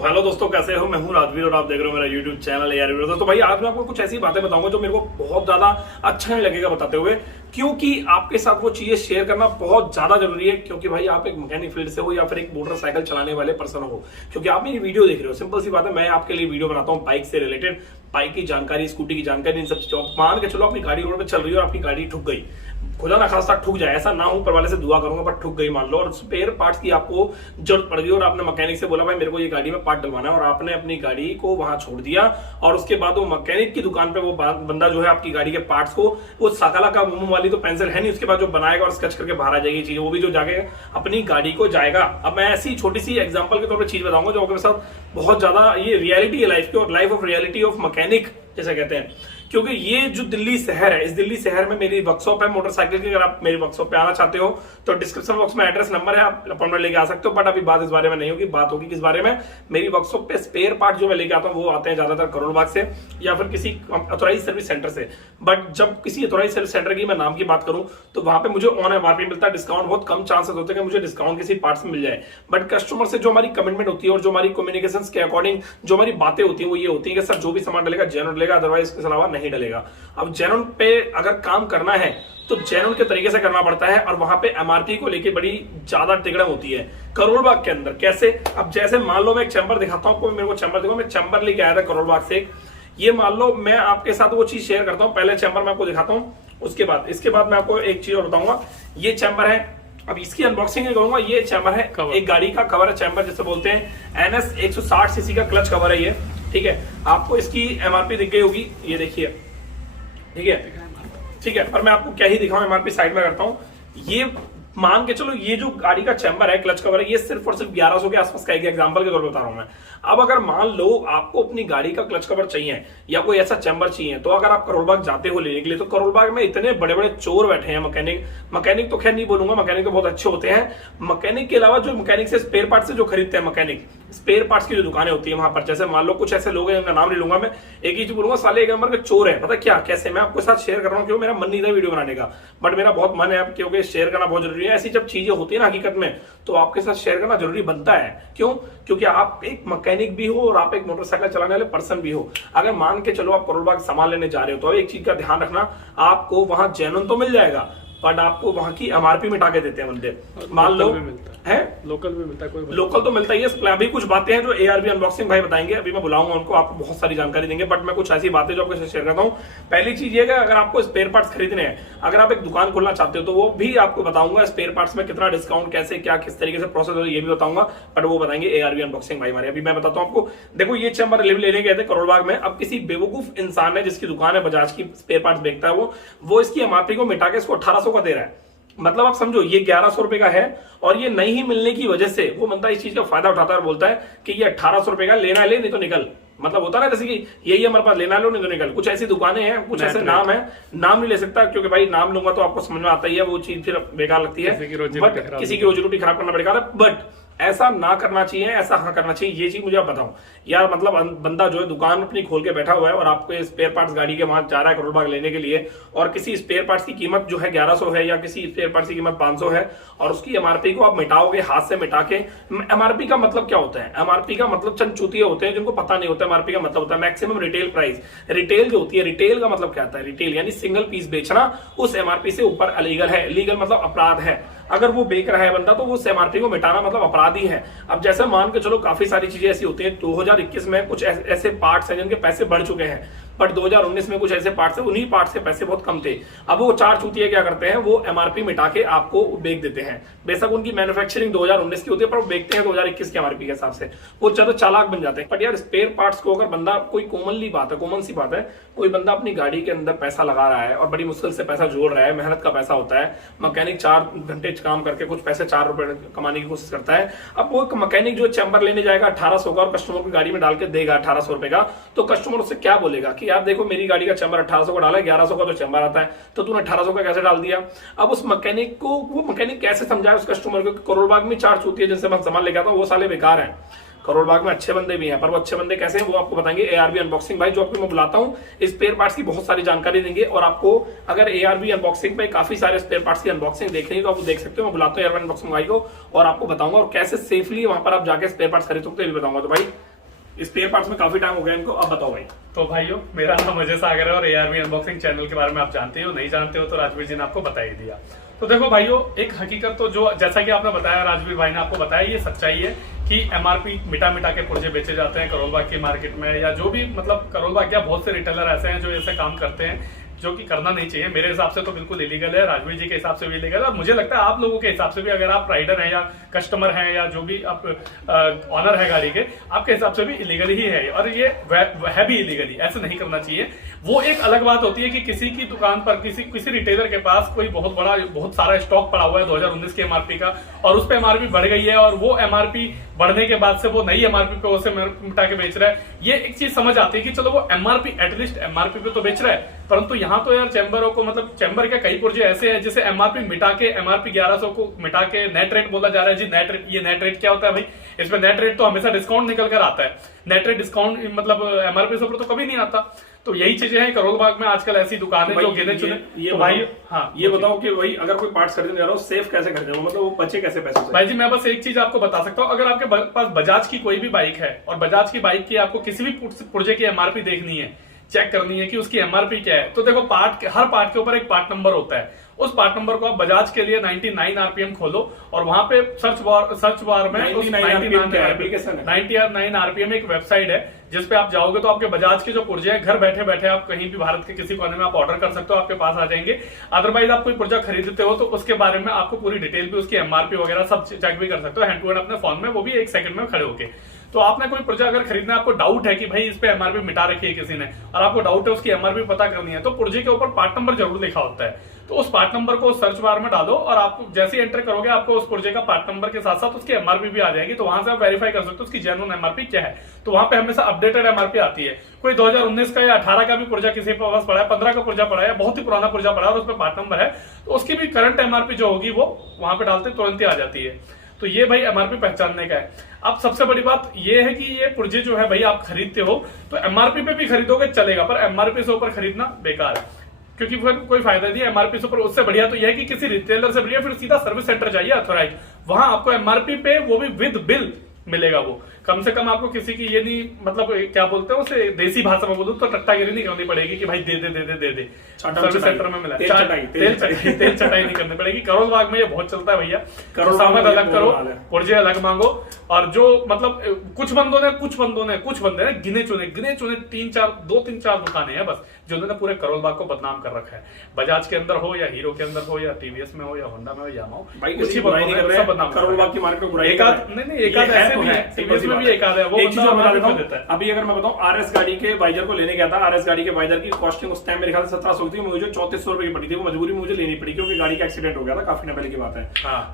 तो हेलो दोस्तों, कैसे हो? मैं हूं राजवीर और आप देख रहे हो मेरा यूट्यूब चैनल यार। दोस्तों भाई, आज मैं आपको कुछ ऐसी बातें बताऊंगा जो मेरे को बहुत ज्यादा अच्छा नहीं लगेगा बताते हुए, क्योंकि आपके साथ वो चीजें शेयर करना बहुत ज्यादा जरूरी है। क्योंकि भाई आप एक मैकेनिक फील्ड से हो या फिर एक मोटरसाइकिल चलाने वाले पर्सन हो, क्योंकि आप मेरी वीडियो देख रहे हो। सिंपल सी बात है, मैं आपके लिए वीडियो बनाता हूँ बाइक से रिलेटेड, बाइक की जानकारी, स्कूटी की जानकारी, इन सब चीजों। मान के चलो अपनी गाड़ी रोड पे चल रही है और आपकी गाड़ी ठुक गई, खुदा ना खासा ठुक जाए, ऐसा ना हो, ऊपर वाले से दुआ करूंगा, पर ठुक गई मान लो, और स्पेयर पार्ट्स की आपको जरूरत पड़ गई और आपने मैकेनिक से बोला भाई मेरे को ये गाड़ी में पार्ट डलवाना है, और आपने अपनी गाड़ी को वहां छोड़ दिया। और उसके बाद वो मैकेनिक की दुकान पे वो बंदा जो है आपकी गाड़ी के पार्ट्स को, वो सकाला का मुंह वाली तो पेंसिल है नहीं, उसके बाद जो बनाएगा और स्केच करके बाहर आ जाएगी चीज, वो भी जो जाके अपनी गाड़ी को जाएगा। अब मैं ऐसी छोटी सी एग्जांपल के तौर पर चीज बताऊंगा जो आपके साथ बहुत ज्यादा ये रियलिटी है लाइफ की, और life of reality of mechanic जैसे कहते हैं। क्योंकि ये जो दिल्ली शहर है, इस दिल्ली शहर में मेरी वर्कशॉप है मोटरसाइकिल की। अगर आप मेरी वर्कशॉप पे आना चाहते हो तो डिस्क्रिप्शन बॉक्स में एड्रेस नंबर है, आप अपॉइंटमेंट लेके आ सकते हो। बट अभी बात इस बारे में नहीं होगी, बात होगी किस बारे में? मेरी वर्कशॉप पे स्पेयर पार्ट जो मैं लेके आता हूँ वो आते हैं ज्यादातर करोड़ बाग से या फिर किसी ऑथोराइज सर्विस सेंटर से। बट जब किसी ऑथोराइज सर्विस सेंटर की मैं नाम की बात करूं तो वहां पे मुझे ऑन एमआरपी मिलता है, डिस्काउंट बहुत कम चांसेस होते हैं कि मुझे डिस्काउंट किसी पार्ट्स में मिल जाए। बट कस्टमर से जो हमारी कमिटमेंट होती है और जो हमारी कम्युनिकेशन के अकॉर्डिंग जो हमारी बातें होती है वो ये होती है कि सर जो भी सामान डलेगा जेन्युइन डलेगा, अदरवाइज इसके अलावा नहीं डलेगा। अब जेन्युइन पे अगर काम करना है तो जेन्युइन के तरीके से करना पड़ता है, और वहां पे एमआरपी को लेके बड़ी ज्यादा तिगड़म होती है करोड़ बाग के अंदर। कैसे? अब जैसे मान लो मैं एक चैम्बर दिखाता हूं आपको, मेरे को चैम्बर देखो, मैं चैम्बर लेके आया था करोड़ बाग से। ये मान लो मैं आपके साथ वो चीज शेयर करता हूं, पहले चैम्बर मैं आपको दिखाता हूं, उसके बाद इसके बाद मैं आपको एक चीज और बताऊंगा। ये चैम्बर है, अब इसकी अनबॉक्सिंग नहीं करूंगा। ये चैम्बर है, एक गाड़ी का कवर है, चैम्बर जिसे बोलते हैं। NS 160 सीसी का क्लच कवर है ये, ठीक है। आपको इसकी एमआरपी दिख गई होगी, ये देखिए, ठीक है। पर मैं आपको क्या ही दिखाऊं, एमआरपी साइड में करता हूं। ये मान के चलो, ये जो गाड़ी का चैम्बर है, क्लच कवर है, ये सिर्फ और सिर्फ 1100 के आसपास का, एक एग्जांपल के तौर पर बता रहा हूं मैं। अब अगर मान लो आपको अपनी गाड़ी का क्लच कवर चाहिए या कोई ऐसा चैम्बर चाहिए, तो अगर आप करोड़ बाग जाते हो लेने के लिए, तो करोड़ बाग में इतने बड़े बड़े चोर बैठे हैं। मैकेनिक तो खैर नहीं बोलूंगा, मैकेनिक तो बहुत अच्छे होते हैं। मैकेनिक के अलावा जो मैकेनिक से स्पेयर पार्ट से जो खरीदते हैं, मैकेनिक स्पेयर पार्ट्स की जो दुकानें होती है वहां पर, जैसे मान लो कुछ ऐसे लोग हैं जिनका नाम नहीं लूंगा मैं, एक ही चीज बोलूंगा, साले एक नंबर के चोर है। पता क्या कैसे? मैं आपके साथ शेयर कर रहा हूँ, क्योंकि मेरा मन नहीं था वीडियो बनाने का, बट मेरा बहुत मन है, क्योंकि शेयर करना बहुत जरूरी है। ऐसी जब चीजें होती है ना हकीकत में, तो आपके साथ शेयर करना जरूरी बनता है। क्यों? क्योंकि आप एक मैकेनिक भी हो और आप एक मोटरसाइकिल चलाने वाले पर्सन भी हो। अगर मान के चलो आप करोड़ बाग सामान लेने जा रहे हो, तो एक चीज का ध्यान रखना, आपको वहां जेन्युइन तो मिल जाएगा, बट आपको वहां की एमआरपी मिटा के देते हैं बंदे। मान लो है लोकल भी मिलता है, कोई लोकल तो मिलता ही है। अभी कुछ बातें हैं जो एआरबी अनबॉक्सिंग भाई बताएंगे, अभी मैं बुलाऊंगा उनको, आपको बहुत सारी जानकारी देंगे। बट मैं कुछ ऐसी बातें जो आपके साथ शेयर करता हूं। पहली चीज ये है, अगर आपको स्पेयर पार्ट्स खरीदने हैं, अगर आप एक दुकान खोलना चाहते हो, तो वो भी आपको बताऊंगा। स्पेयर पार्ट्स में कितना डिस्काउंट, कैसे क्या, किस तरीके से प्रोसेस हो, ये भी बताऊंगा। बट वो बताएंगे एआरबी अनबॉक्सिंग भाई हमारे। अभी मैं बताता हूं आपको। देखो, ये चैम्बर लेने गए थे करोड़ बाग में। अब किसी बेवकूफ इंसान है जिसकी दुकान है बजाज की, स्पेयर पार्ट्स बेचता है, वो इसकी एमआरपी को मिटा के इसको 1800 का दे रहा है। मतलब आप समझो, ये 1100 रुपए का है, और ये नहीं मिलने की वजह से वो बंदा इस चीज का फायदा उठाता है और बोलता है कि ये 1800 रुपए का, लेना ले नहीं तो निकल। मतलब होता है ना, जैसे कि यही हमारे पास, लेना लो नहीं तो निकल। कुछ ऐसी दुकानें हैं, कुछ ऐसे नाम है, नाम नहीं ले सकता क्योंकि भाई नाम लूंगा तो आपको समझ में आता ही है, वो चीज फिर बेकार लगती है, किसी की रोजी रोटी खराब करना पड़ेगा। बट ऐसा ना करना चाहिए, ऐसा हाँ करना चाहिए। ये चीज मुझे आप बताऊं यार, मतलब बंदा जो है दुकान अपनी खोल के बैठा हुआ है और आपको स्पेयर पार्ट्स गाड़ी के वहां जा रहा है करोड़ बाग लेने के लिए, और किसी स्पेयर पार्ट्स की कीमत जो है 1100 है या किसी स्पेयर पार्ट्स की कीमत 500 है, और उसकी एमआरपी को आप मिटाओगे, हाथ से मिटा के। एमआरपी का मतलब क्या होता है? एमआरपी का मतलब चंद चूतिए होते हैं जिनको पता नहीं होता। एमआरपी का मतलब होता है मैक्सिमम रिटेल प्राइस। रिटेल जो होती है, रिटेल का मतलब क्या होता है? रिटेल यानी सिंगल पीस बेचना, उस एमआरपी से ऊपर अलीगल है। लीगल मतलब अपराध है। अगर वो बेच रहा है बंदा तो वो उस एमआरपी को मिटाना मतलब अपराधी है। अब जैसे मान के चलो, काफी सारी चीजें ऐसी होती हैं। 2021 में कुछ ऐसे पार्ट्स हैं जिनके पैसे बढ़ चुके हैं, बट 2019 में कुछ ऐसे पार्ट्स हैं, उन्हीं पार्ट्स के पैसे बहुत कम थे। अब वो चार चूतिए क्या करते हैं, वो एमआरपी मिटा के आपको बेच देते हैं। बेशक उनकी मैन्युफैक्चरिंग 2019 की होती है, पर वो बेचते हैं 2021 के एमआरपी के हिसाब से। वो ज्यादा चालाक बन जाते हैं। बट यार, स्पेयर पार्ट्स को अगर बंदा, कोई कॉमन सी बात है, कोई बंदा अपनी गाड़ी के अंदर पैसा लगा रहा है और बड़ी मुश्किल से पैसा जोड़ रहा है, मेहनत का पैसा होता है। मैकेनिक 4 घंटे काम करके कुछ पैसे 4 रुपए कमाने की कोशिश करता है। अब वो एक मैकेनिक जो चैम्बर लेने जाएगा 1800 का और कस्टमर की गाड़ी में डाल के देगा 1800 रुपए का, तो कस्टमर उससे क्या बोलेगा कि यार देखो, मेरी गाड़ी का चैम्बर 1800 का डाला है, 1100 का तो चैम्बर आता है, तो तूने 1800 का कैसे डाल दिया? अब उस मैकेनिक को, वो मैकेनिक कैसे समझाए उस कस्टमर को? करोड़ बाग में 4 चूतिए जिनसे मैं सामान लेके आता हूं, वो साले बेकार हैं। करोड़ बाग में अच्छे बंदे भी हैं, पर वो अच्छे बंदे कैसे हैं वो आपको बताएंगे एआरबी अनबॉक्सिंग भाई, जो आपको मैं बुलाता हूं। स्पेयर पार्ट्स की बहुत सारी जानकारी देंगे, और आपको अगर एआरबी अनबॉक्सिंग पे काफी सारे स्पेयर पार्ट्स की अनबॉक्सिंग देखनी है तो आप देख सकते हो। मैं बुलाता हूं एआरबी अनबॉक्सिंग भाई को, और आपको बताऊंगा, और कैसे सेफली वहां पर आप जाके स्पेयर पार्ट्स खरीद सकते हो ये भी बताऊंगा। तो भाई स्पेयर पार्ट्स में काफी टाइम हो गया इनको, अब बताओ भाई। तो भाइयों, मेरा नाम अजय सागर है और ARV अनबॉक्सिंग चैनल के बारे में आप जानते हो, नहीं जानते हो तो राजवीर जी ने आपको बता ही दिया। तो देखो भाइयों, एक हकीकत तो जो जैसा कि आपने बताया, राजवीर भाई ने आपको बताया, ये सच्चाई है कि MRP मिटा मिटा के पुर्जे बेचे जाते हैं करोल बाग की मार्केट में, या जो भी मतलब करोल बाग या बहुत से रिटेलर ऐसे हैं जो ऐसे काम करते हैं, जो कि करना नहीं चाहिए। मेरे हिसाब से तो बिल्कुल इलीगल है, राजवीर जी के हिसाब से भी इलीगल है, और मुझे लगता है आप लोगों के हिसाब से भी, अगर आप राइडर हैं या कस्टमर हैं या जो भी आप ऑनर है गाड़ी के, आपके हिसाब से भी इलीगल ही है, और ये है भी इलीगली, ऐसे नहीं करना चाहिए। वो एक अलग बात होती है कि किसी की दुकान पर किसी रिटेलर के पास कोई बहुत सारा स्टॉक पड़ा हुआ है 2019 के MRP का, और उस पर MRP बढ़ गई है, और वो MRP बढ़ने के बाद से वो नई MRP पे उसे मिटा के बेच रहा है। ये एक चीज समझ आती है कि चलो वो MRP एटलीस्ट MRP पे तो बेच रहा है, परंतु यहाँ तो यार चैम्बरों को, मतलब चैम्बर के कई पुर्जे ऐसे हैं जिसे MRP मिटा के MRP 1100 को मिटा के नेट रेट बोला जा रहा है। जी नेट रेट, ये नेट रेट क्या होता है भाई? इसमें नेट रेट तो हमेशा डिस्काउंट निकल कर आता है, नेट रेट डिस्काउंट मतलब MRP से ऊपर तो कभी नहीं आता। तो यही चीजें हैं करोल बाग में आजकल, ऐसी दुकानें जो गिने चुने। ये भाई, हाँ ये बताओ कि भाई अगर कोई पार्ट्स खरीदने जा रहा हो, सेफ कैसे खरीदे, मतलब वो बचे कैसे पैसे से? भाई जी, मैं बस एक चीज आपको बता सकता हूँ, अगर आपके पास बजाज की कोई भी बाइक है और बजाज की बाइक की आपको किसी भी पुर्जे की MRP देखनी है, चेक करनी है कि उसकी MRP क्या है, तो देखो हर पार्ट के ऊपर एक पार्ट नंबर होता है। उस पार्ट नंबर को आप बजाज के लिए 99 RPM खोलो और वहां पे सर्च बार में 99 RPM एक वेबसाइट है जिसपे आप जाओगे तो आपके बजाज के जो पुर्जे हैं, घर बैठे बैठे आप कहीं भी भारत के किसी कोने में आप ऑर्डर कर सकते हो, आपके पास आ जाएंगे। अदरवाइज आप कोई पुर्जा खरीदते हो तो उसके बारे में आपको पूरी डिटेल भी, उसकी MRP वगैरह सब चेक भी कर सकते हो हैंड टू हैंड अपने फोन में, वो भी 1 सेकंड में खड़े होके। तो आपने कोई पुर्जा अगर खरीदना, आपको डाउट है कि भाई इस पे MRP मिटा रखी है किसी ने, और आपको डाउट है उसकी MRP पता करनी है, तो पुर्जे के ऊपर पार्ट नंबर जरूर लिखा होता है। तो उस पार्ट नंबर को सर्च बार में डालो और आपको जैसे ही एंटर करोगे, आपको उस पुर्जे का पार्ट नंबर के साथ साथ उसकी MRP भी आ जाएगी। तो वहां से आप वेरीफाई कर सकते हो उसकी जेन्युइन MRP क्या है। तो वहां पे हमेशा अपडेटेड MRP आती है। कोई 2019 का या 18 का भी पुर्जा किसी के पास पड़ा है, 15 का पुर्जा पड़ा है, बहुत ही पुराना पुर्जा पड़ा है और उस पर पार्ट नंबर है, तो उसकी भी करंट MRP जो होगी वो वहां पे डालते तुरंत ही आ जाती है। तो ये भाई MRP पहचानने का है। अब सबसे बड़ी बात ये है कि ये पुर्जे जो है भाई आप खरीदते हो तो MRP पे भी खरीदोगे चलेगा, पर MRP से ऊपर खरीदना बेकार है, क्योंकि फिर कोई फायदा नहीं है MRP से ऊपर। उससे बढ़िया तो यह है कि किसी रिटेलर से बढ़िया फिर सीधा सर्विस सेंटर जाइए ऑथराइज, वहां आपको MRP पे वो भी विद बिल मिलेगा। वो कम से कम आपको किसी की ये नहीं, मतलब क्या बोलते हैं उसे, देसी भाषा में बोलूं तो टट्टागिरी नहीं करनी पड़ेगी कि भाई दे दे सर्विस सेंटर में मिला तेल चटाई नहीं करनी पड़ेगी। करोल बाग में ये बहुत चलता है भैया, करोल सामान अलग करो, पुर्जे अलग मांगो, और जो मतलब कुछ बंदों ने गिने चुने 2-3-4 दुकानें हैं बस जिन्होंने पूरे करोल बाग को बदनाम कर रखा है। बजाज के अंदर हो या हीरो के अंदर हो या TVS में हो या होंडा में हो या भाई, कुछ बुराई नहीं कर रहे हैं, करोल बाग की मार्केट में बुराई एक आध ऐसे भी है, TVS में भी एक आध है। वो एक चीज और बता देता हूं, अभी अगर मैं बताऊं, RS गाड़ी के वाइजर को लेने गया था, RS गाड़ी के वाइजर की कॉस्टिंग उस टाइम मेरे ख्याल से 1700 की थी, मुझे 3400 रुपए की पड़ी थी। वो मजबूरी में मुझे लेनी पड़ी क्योंकि गाड़ी का एक्सीडेंट हो गया था, काफी पहले की बात है।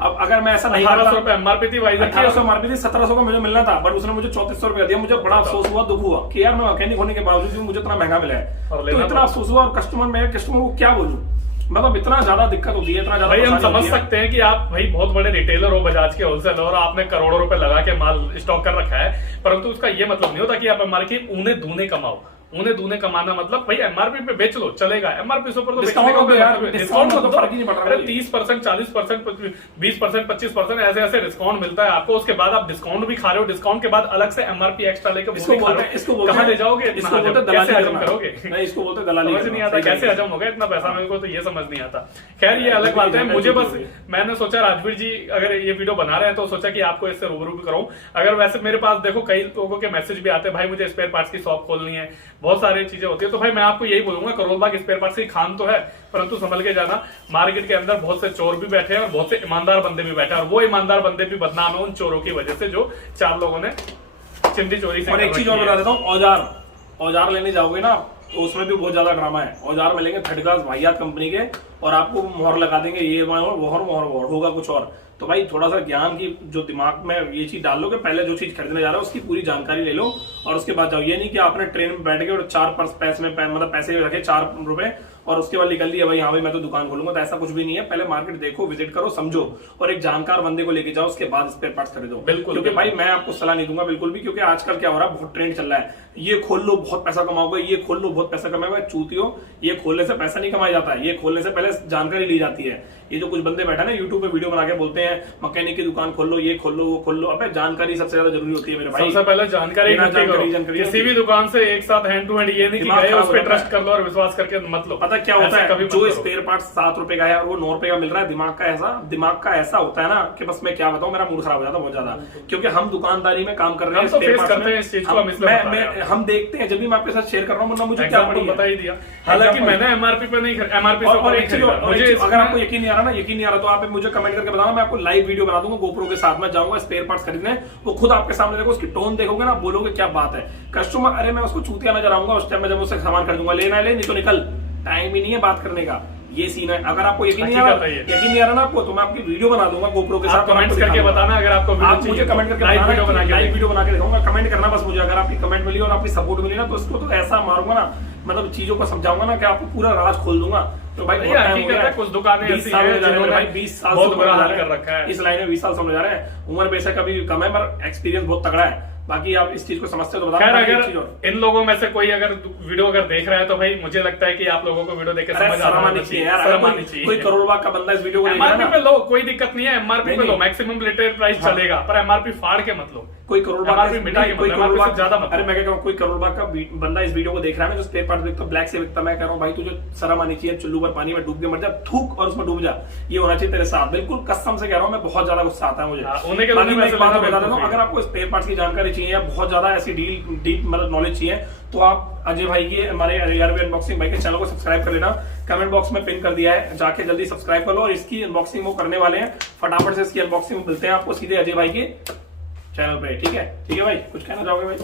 अब अगर मैं ऐसा नहीं, 1800 रुपए MRP थी वाइजर, 1800 MRP थी, 1700 का मुझे मिलना था, बट उसने मुझे 3400 रुपया दिया। मुझे बड़ा अफसोस हुआ, दुख हुआ कि यार मैं मैकेनिक होने के बावजूद मुझे इतना महंगा मिला है, तो इतना अफसोस हुआ। और कस्टमर को क्या बोलूं, मतलब इतना ज्यादा दिक्कत होती है, इतना ज्यादा। भाई हम समझ सकते हैं कि आप भाई बहुत बड़े रिटेलर हो, बजाज के होलसेलर, और आपने करोड़ों रुपए लगा के माल स्टॉक कर रखा है, परंतु उसका ये मतलब नहीं होता कि आप MRP ऊने दूने कमाओ। ऊने कमाना मतलब भाई MRP पे बेच लो चलेगा, MRP से ऊपर तो डिस्काउंट तो फर्क ही नहीं पड़ रहा। 30%, 40%, 20%, 25% ऐसे डिस्काउंट मिलता है आपको। उसके बाद आप डिस्काउंट भी खा रहे हो, डिस्काउंट के बाद अलग से MRP एक्स्ट्रा लेकर कहां ले जाओगे, कैसे हजम करोगे? इसको बोलते दलाली, समझ नहीं आता कैसे हजम होगा इतना पैसा, मेरे को तो ये समझ नहीं आता। खैर ये अलग बात है। मुझे बस, मैंने सोचा राजवीर जी अगर ये वीडियो बना रहे हैं तो सोचा कि आपको इससे रूबरू भी कराऊं। अगर वैसे मेरे पास देखो कई लोगों के मैसेज भी आते हैं, भाई मुझे स्पेयर पार्ट्स की शॉप खोलनी है, बहुत सारी चीजें होती है, तो भाई मैं आपको यही बोलूंगा, करोल बाग स्पेयर पार्ट्स की खान तो है, परंतु संभल के जाना। मार्केट के अंदर बहुत से चोर भी बैठे हैं और बहुत से ईमानदार बंदे भी बैठे हैं, और वो ईमानदार बंदे भी बदनाम है उन चोरों की वजह से जो 4 लोगों ने चिमटी चोरी से। और एक चीज और बता देता हूँ, औजार लेने जाओगे ना तो उसमें भी बहुत ज्यादा ड्रामा है। औजार मिलेंगे 3rd क्लास वाहियात कंपनी के, और आपको मोहर लगा देंगे, ये मोहर होगा कुछ और। तो भाई थोड़ा सा ज्ञान की जो दिमाग में ये चीज डाल लो कि पहले जो चीज खरीदने जा रहे हो उसकी पूरी जानकारी ले लो और उसके बाद जाओ। ये नहीं कि आपने ट्रेन में बैठ के और 4 पैसे रखे 4 रुपए और उसके बाद निकल लिया भाई हाँ भाई मैं तो दुकान खोलूंगा, तो ऐसा कुछ भी नहीं है। पहले मार्केट देखो, विजिट करो, समझो, और एक जानकार बंदे को लेके जाओ, उसके बाद स्पेयर पार्ट्स खरीदो। बिल्कुल, क्योंकि भाई मैं आपको सलाह नहीं दूंगा बिल्कुल भी, क्योंकि आजकल क्या हो रहा है, बहुत ट्रेंड चल रहा है, ये खोल लो बहुत पैसा कमाओगे, ये खोल लो बहुत पैसा कमाओगे। चूतियो, ये खोलने से पैसा नहीं कमाया जाता है, ये खोलने से पहले जानकारी ली जाती है। ये जो कुछ बंदे बैठे ना यूट्यूब पे वीडियो बना के बोलते हैं मैकेनिक की दुकान खोल लो, ये खोल लो, वो खोल लो, अबे जानकारी सबसे ज्यादा जरूरी होती है मेरे भाई। सबसे पहले जानकारी किसी भी दुकान से एक साथ हैंड टू हैंड ये नहीं कि गए उस पर ट्रस्ट कर लो और विश्वास करके मत लो। पता क्या होता है, जो स्पेयर पार्ट 7 रुपए का है और वो 9 रुपए का मिल रहा है, दिमाग का ऐसा होता है ना कि बस मैं क्या बताऊं, मेरा मूड खराब हो जाता है बहुत ज्यादा, क्योंकि हम दुकानदारी में काम कर रहे हैं, हम देखते हैं। जब भी मैं आपके साथ शेयर कर रहा हूँ, मुझे क्या बता ही दिया, हालांकि मैंने एमआरपी पे नहीं, एमआरपी मुझे अगर आपको यकीन नहीं आ रहा तो आप मुझे कमेंट करके बताना, मैं आपको लाइव वीडियो बना दूंगा, गोप्रो के साथ में जाऊंगा स्पेयर पार्ट्स खरीदने, वो खुद आपके सामने देखो, उसकी टोन देखोगे ना, बोलोगे क्या बात है। कस्टमर, अरे मैं उसको चूतिया नजर आऊंगा उस टाइम में जब उससे सामान खरीदूंगा, लेना ले, नहीं तो निकल, टाइम ही नहीं है बात करने का, ये सीन है। अगर आपको यकीन नहीं आ रहा ना आपको, तो मैं आपकी वीडियो बना दूंगा गोप्रो के साथ, कमेंट करके बताना। अगर आपको आप मुझे कमेंट करके लाइव वीडियो बना के दिखाऊंगा, कमेंट करना बस मुझे। अगर आपकी कमेंट मिली और आपकी सपोर्ट मिली ना, तो उसको तो ऐसा मारूंगा ना, मतलब चीजों को समझाऊंगा ना कि आपको पूरा राज खोल दूंगा। तो भाई कुछ दुकानें 20 साल बहुत बुरा हाल कर रखा है इस लाइन में, 20 साल समझ जा रहे हैं। उम्र बेशक अभी कम है पर एक्सपीरियंस बहुत तगड़ा है। बाकी आप इस चीज को समझते हो तो बताओ। अगर इन लोगों में से कोई अगर वीडियो अगर देख रहा है तो भाई मुझे लगता है कि आप लोगों को वीडियो देख के समझ आना चाहिए। कोई करोड़बाग का बंदा इस वीडियो को एमआरपी पे लो, कोई दिक्कत नहीं है, एमआरपी पे लो, मैक्सिमम रिटेल प्राइस चलेगा, पर एमआरपी फाड़ के मत लो। कोई करोड़बाग ज्यादा मत। अरे मैं क्या कहूँ, कोई करोड़बाग का बंदा इस वीडियो को देख रहा है ना, जो स्पेयर पार्ट देखता ब्लैक से बिकता, मैं कह रहा हूँ भाई तुझे शर्म आनी चाहिए, चुल्लू पर पानी में डूब के मर जा, थूक और उसमें डूब जा, ये होना चाहिए तेरे साथ। बिल्कुल कसम से कह रहा हूँ, मैं बहुत ज्यादा गुस्सा आता है मुझे। बता देता हूँ, अगर आपको स्पेयर पार्ट्स की जानकारी चाहिए या बहुत ज्यादा ऐसी डीप मतलब नॉलेज चाहिए, तो आप अजय भाई की, हमारे ARB अनबॉक्सिंग भाई के चैनल को सब्सक्राइब कर लेना, कमेंट बॉक्स में पिन कर दिया है, जाके जल्दी सब्सक्राइब कर लो। और इसकी अनबॉक्सिंग वो करने वाले हैं, फटाफट से इसकी अनबॉक्सिंग मिलते हैं आपको सीधे अजय भाई के चैनल पे। ठीक है भाई, कुछ कहना चाहोगे भाई?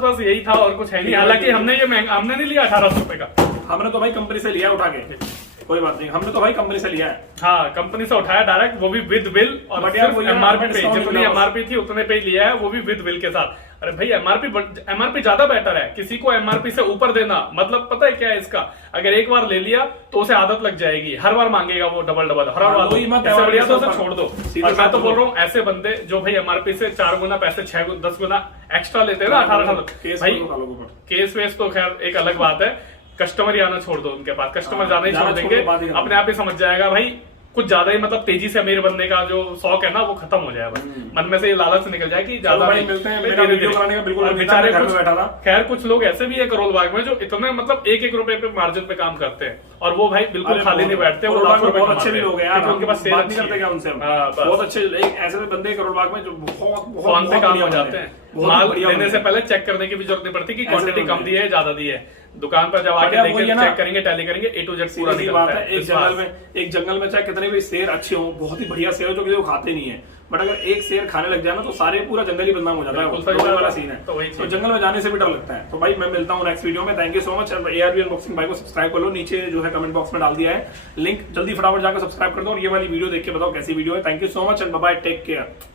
बस यही था और कुछ है नहीं। हालांकि हमने नहीं लिया 1800 रुपए का, हमने तो भाई कंपनी से लिया उठा के, कोई बात नहीं, हमने तो भाई कंपनी से लिया है। हाँ, कंपनी से उठाया डायरेक्ट, वो भी विद बिल, और एमआरपी पे जितनी एमआरपी थी उतने पे लिया है, वो भी विद बिल के साथ। अरे भाई एमआरपी ज्यादा बेटर है, किसी को एमआरपी से ऊपर देना मतलब पता है क्या है इसका, अगर एक बार ले लिया तो उसे आदत लग जाएगी, हर बार मांगेगा वो डबल हर बार। बढ़िया तो उसे छोड़ दो। और मैं तो बोल रहा हूँ ऐसे बंदे जो भाई एमआरपी से 4 गुना पैसे 6-10 गुना एक्स्ट्रा लेते हैं ना, 18 भाई केस वेस तो खैर एक अलग बात है, कस्टमर ही आना छोड़ दो उनके पास, कस्टमर जाना ही छोड़ देंगे, अपने आप ही समझ जाएगा भाई। कुछ ज्यादा ही मतलब तेजी से अमीर बनने का जो शौक है ना, वो खत्म हो जाएगा, मन में से ये लालच निकल जाए कि ज्यादा मिलते हैं। बेचारे खैर कुछ लोग ऐसे भी है करोड़बाग में जो इतने मतलब 1-1 रुपए पे मार्जिन पे काम करते हैं, और वो भाई बिल्कुल खाली नहीं बैठते, वो बहुत अच्छे भी लोग हैं यार, उनके पास बात नहीं करते क्या उनसे, बहुत अच्छे ऐसे बंदे करोड़बाग में जो बहुत से काम हो जाते हैं। माल लेने से पहले चेक करने की भी जरूरत नहीं पड़ती कि क्वांटिटी कम दी है ज्यादा दी है, दुकान पर जब आके चेक करेंगे, टैली करेंगे, A to Z पूरा निकलता है। एक जंगल में चाहे कितने भी शेर अच्छे हो, बहुत ही बढ़िया शेर हो जो किसी को खाते नहीं है, बट अगर एक शेर खाने लग जाए ना तो सारे पूरा जंगल ही बदनाम हो जाता है, वाला सीन है। तो जंगल में जाने से भी डर लगता है। तो भाई मैं मिलता हूँ नेक्स्ट वीडियो में, thank you so much. ARB unboxing भाई को सब्सक्राइब कर लो, नीचे जो है कमेंट बॉक्स में डाल दिया है लिंक, जल्दी फटाफट जाकर सब्सक्राइब कर दो और ये वाली वीडियो देख के बताओ कैसी वीडियो है। Thank you so much and bye bye, take care.